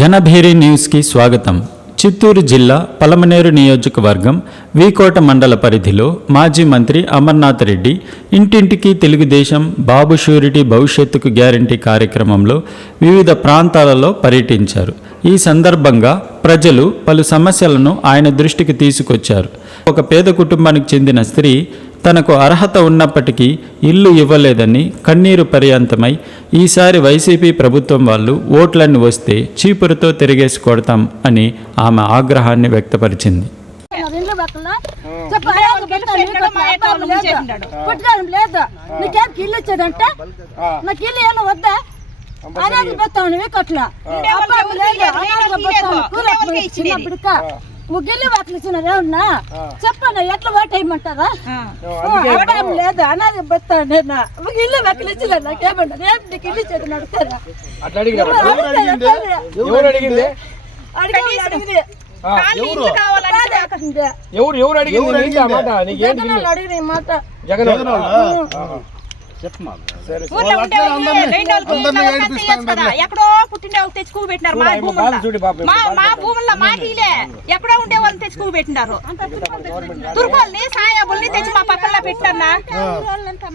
జనభేరి న్యూస్కి స్వాగతం. చిత్తూరు జిల్లా పలమనేరు నియోజకవర్గం వీకోట మండల పరిధిలో మాజీ మంత్రి అమర్నాథ్ రెడ్డి ఇంటింటికి తెలుగుదేశం బాబు షూరిటీ భవిష్యత్తుకు గ్యారంటీ కార్యక్రమంలో వివిధ ప్రాంతాలలో పర్యటించారు. ఈ సందర్భంగా ప్రజలు పలు సమస్యలను ఆయన దృష్టికి తీసుకొచ్చారు. ఒక పేద కుటుంబానికి చెందిన స్త్రీ తనకు అర్హత ఉన్నప్పటికీ ఇల్లు ఇవ్వలేదని కన్నీరు పర్యంతమై ఈసారి వైసీపీ ప్రభుత్వం వాళ్ళు ఓట్లన్నీ వస్తే చీపురుతో తిరిగేసి కొడతాం అని ఆమె ఆగ్రహాన్ని వ్యక్తపరిచింది. లేదు. నీకేం ఇల్లు ఇచ్చేదంటే? నాకు ఇల్లు ఏమో వద్దా? అబ్బాయి వాటిని ఇచ్చినారు ఏమన్నా చెప్పండి ఎట్లా ఓట్ వేయమంటారా? అబ్బాయి లేదు అనాథలు పెడతాను నేను? ఒక ఇల్లు వాటిని ఇచ్చిన నాకేమన్నా రేపు నీకు ఇల్లు అట్లా అడిగినారు ఎవరు అడిగింది? ఎవరు ఎవరు? అడిగింది? మాట నీకేంటి జగన్ అడిగిన ఈ మాట. జగన్ ఎక్కడో పుట్టిండే వాళ్ళకి తెచ్చి కూగు పెట్టినారు మా భూముల్లో. మా భూముల్లో ఎక్కడో ఉండే వాళ్ళని తెచ్చి కూగు పెట్టినారు. తుర్కోల్ని సాయాబుల్ని తెచ్చి మా పక్కన పెట్టినారన్నా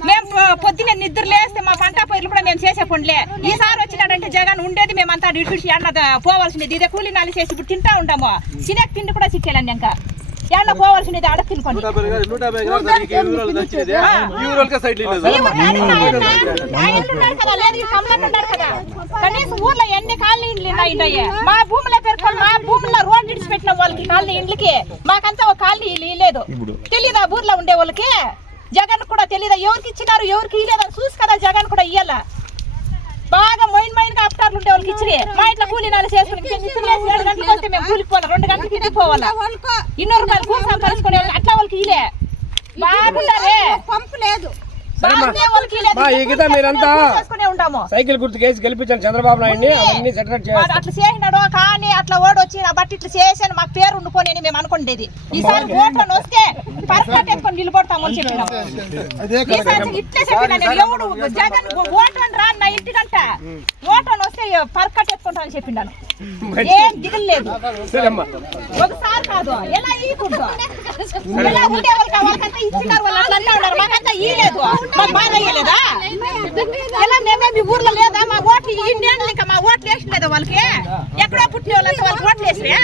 మేము పొ- పొద్దున్నే నిద్ర లేస్తే మా పంట పైర్లు కూడా మేము చేసే పనులే. ఈసారి వచ్చినాడంటే జగన్ ఉండేది మేమంతా ఇటు అన్న పోవాల్సినది ఇదే కూలి నాలి చేసి ఇప్పుడు తింటా ఉంటాము. తినే తిండి కూడా చిక్కేలండి ఇంకా. ఎండ పోవాల్సినది ఆడ తినుకొని కనీసం ఊర్లో ఎన్ని కాలనీ ఇండ్లు ఉన్నాయంటాయి మా భూములో పేర్కొని మా భూముల్లో రోడ్డు ఇడిచి పెట్టిన వాళ్ళకి కాలనీ ఇండ్లకి మాకంతా ఒక కాలనీ ఇల్లు ఇల్లేదు. తెలీదా ఊర్లో ఉండే వాళ్ళకి? జగన్ కూడా తెలీదా? ఎవరికి ఇచ్చినారు ఎవరికి ఇయ్యలేదని చూసి కదా జగన్ కూడా ఇయ్యాల. బాగా మైన్ మైన్గా అప్టార్లు ఉండే వాళ్ళకి ఇచ్చిరి. మా ఇంట్లో కూలీ నాలు చేసుకుని వస్తే మేము కూలికి పోవాలి రెండు గంటలకి ఇంటికి పోవాలా ఇన్నూరు రూపాయలు కూలి సంపాదించుకునే అట్లా వాళ్ళకి ఇలే బాగుంటారే పంపు లేదు. మీరంతా సైకిల్ గుర్తు కేసు గెలిపించాను చంద్రబాబు నాయుడిని అవన్నీ సెటరేట్ వాడు అట్లా చేసినాడు కానీ అట్లా ఓడి వచ్చి నా బట్టి ఇట్లా చేసాను మాకు పేరు ఉండిపోని అని మేము అనుకునేది ఈసారి ఓట్లను వస్తే పరస్పరం ఎత్తుకొని నిలబడతామని చెప్పినాం ఈసారి ఇట్లే చెప్పినా నేను ఎవడు జగన్ ఓట్లను రా నా ఇంటికంట ఓట్లను వస్తే పరకట్ ఎత్తుకుంటామని చెప్పినాను ఏం దిగులేదు సరేమ్మా. ఒకసారి కాదు ఎలా ఇయ్యకూడదు ఎలా వాళ్ళకి వాళ్ళకంతా ఇచ్చినారు వాళ్ళు అట్లా అన్నా ఉన్నారు. మాకంతా ఇయ్యలేదు మాకు బాగా ఇయ్యలేదా ఎలా మేమే మీ ఊర్లో లేదా? మా ఓట్లు ఇంకా మా ఓట్లు వేసలేదా వాళ్ళకి? ఎక్కడో పుట్టిన వాళ్ళంతా వాళ్ళకి ఓట్లు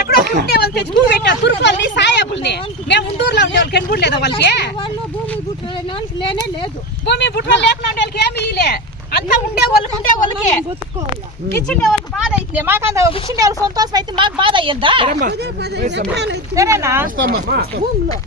ఎక్కడో పుట్టిన వాళ్ళు తెచ్చి నువ్వు పెట్టారు తురుకు వాళ్ళని సాయాబుల్ని. మేము ఉండూరులో ఉండే వాళ్ళకి ఎన్ని లేదా వాళ్ళకి? వాళ్ళు భూమి గుట్టు లేనే లేదు. భూమి బుట్లో లేకుండా వాళ్ళకి ఏమి ఇయ్యలే. అంతా ఉండే వాళ్ళకి ఉండే గుర్తుకోవాలి ఇచ్చిండే వాళ్ళకి బాధ అవుతుంది మాకంత ఇచ్చిండే వాళ్ళకి సంతోషం అయితే మాకు బాధ అయ్యిందా సరేనా భూమిలో